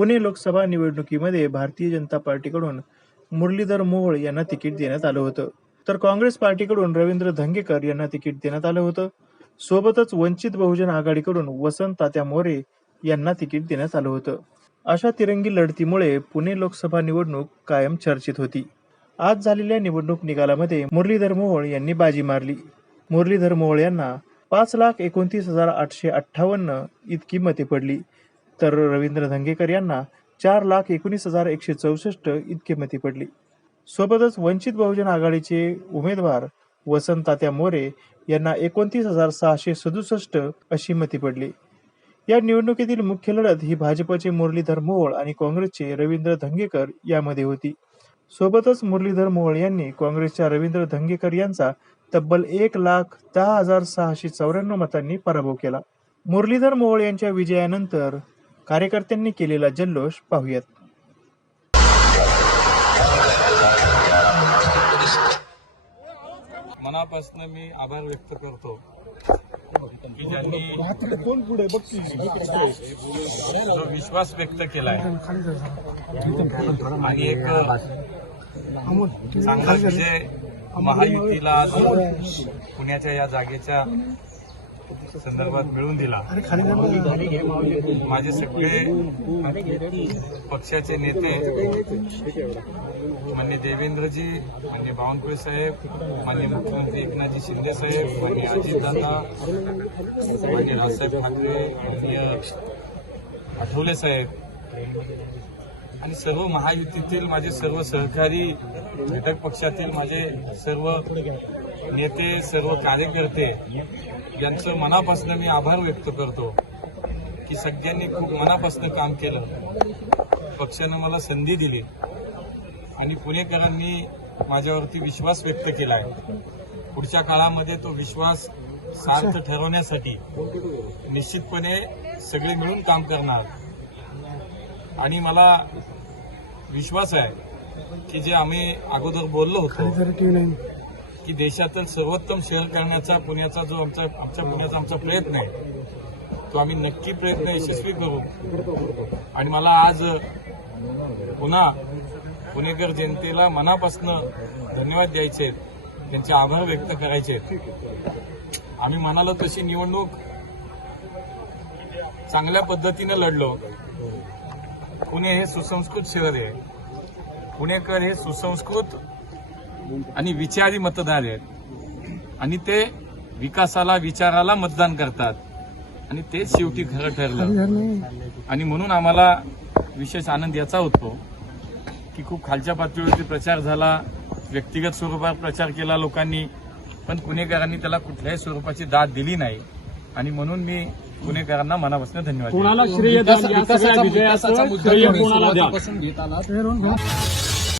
पुणे लोकसभा निवडणुकीमध्ये भारतीय जनता पार्टीकडून मुरलीधर मोहोळ यांना तिकीट देण्यात आलं होतं. तर काँग्रेस पार्टीकडून रवींद्र धंगेकर यांना तिकीट देण्यात आलं होतं. सोबतच वंचित बहुजन आघाडीकडून वसंत तात्या मोरे यांना तिकीट देण्यात आलं होतं. अशा तिरंगी लढतीमुळे पुणे लोकसभा निवडणूक कायम चर्चेत होती. आज झालेल्या निवडणूक निकालामध्ये मुरलीधर मोहोळ यांनी बाजी मारली. मुरलीधर मोहोळ यांना पाच लाख एकोणतीस हजार आठशे अठ्ठावन्न इतकी मते पडली. तर रवींद्र धंगेकर यांना चार लाख एकोणीस हजार एकशे चौसष्ट इतकी मती पडली. सोबतच वंचित बहुजन आघाडीचे उमेदवार वसंत तात्या मोरे यांना एकोणतीस हजार सहाशे सदुसष्ट अशी मती पडली. या निवडणुकीतील मुख्य लढत ही भाजपचे मुरलीधर मोहोळ आणि काँग्रेसचे रवींद्र धंगेकर यामध्ये होती. सोबतच मुरलीधर मोहोळ यांनी काँग्रेसच्या रवींद्र धंगेकर यांचा तब्बल एक लाख दहा हजार सहाशे चौऱ्याण्णव मतांनी पराभव केला. मुरलीधर मोहोळ यांच्या विजयानंतर कार्यकर्त्यांनी केलेला जल्लोष पाहूयात. मनापासून मी आभार व्यक्त करतो. की ज्यांनी जो विश्वास व्यक्त केलाय. आणि एक चांगला विजय महायुतीला पुण्याच्या या जागेच्या संदर्भात मिळवून दिला. माझे सगळे पक्षाचे नेते मान्य देवेंद्रजी मान्य बावनकुळे साहेब मान्य मुख्यमंत्री एकनाथजी शिंदे साहेब मान्य अजितदादा मान्य राजसाहेब ठाकरे मान्य आठवले साहेब. आणि सर्व महायुतीतील माझे सर्व सहकारी घटक पक्षातील माझे सर्व नेते सर्व कार्यकर्ते यांचं मनापासून मी आभार व्यक्त करतो की सगळ्यांनी खूप मनापासून काम केलं. पक्षानं मला संधी दिली. आणि पुणेकरांनी माझ्यावरती विश्वास व्यक्त केलाय. पुढच्या काळामध्ये तो विश्वास सार्थ ठरवण्यासाठी निश्चितपणे सगळे मिळून काम करणार. आणि मला विश्वास आहे की जे आम्ही अगोदर बोललो होतो की देशातील सर्वोत्तम शहर करण्याचा पुण्याचा जो आमचा आमच्या पुण्याचा आमचा प्रयत्न आहे तो आम्ही नक्की प्रयत्न यशस्वी करू. आणि मला आज पुन्हा पुणेकर जनतेला मनापासून धन्यवाद द्यायचे आहेत. त्यांचे आभार व्यक्त करायचे आहेत. आम्ही म्हणालो तशी निवडणूक चांगल्या पद्धतीनं लढलो. पुणे हे सुसंस्कृत शहर आहे. पुणेकर हे सुसंस्कृत आणि विचारी मतदार आहेत. आणि ते विकासाला विचाराला मतदान करतात. आणि तेच शेवटी खरं ठरलं. आणि म्हणून आम्हाला विशेष आनंद याचा होतो की खूप खालच्या पातळीवरती प्रचार झाला व्यक्तिगत स्वरूपात प्रचार केला लोकांनी पण पुणेकरांनी त्याला कुठल्याही स्वरूपाची दाद दिली नाही. आणि म्हणून मी पुणेकरांना मनापासून धन्यवाद देतो. कोणाला श्रेय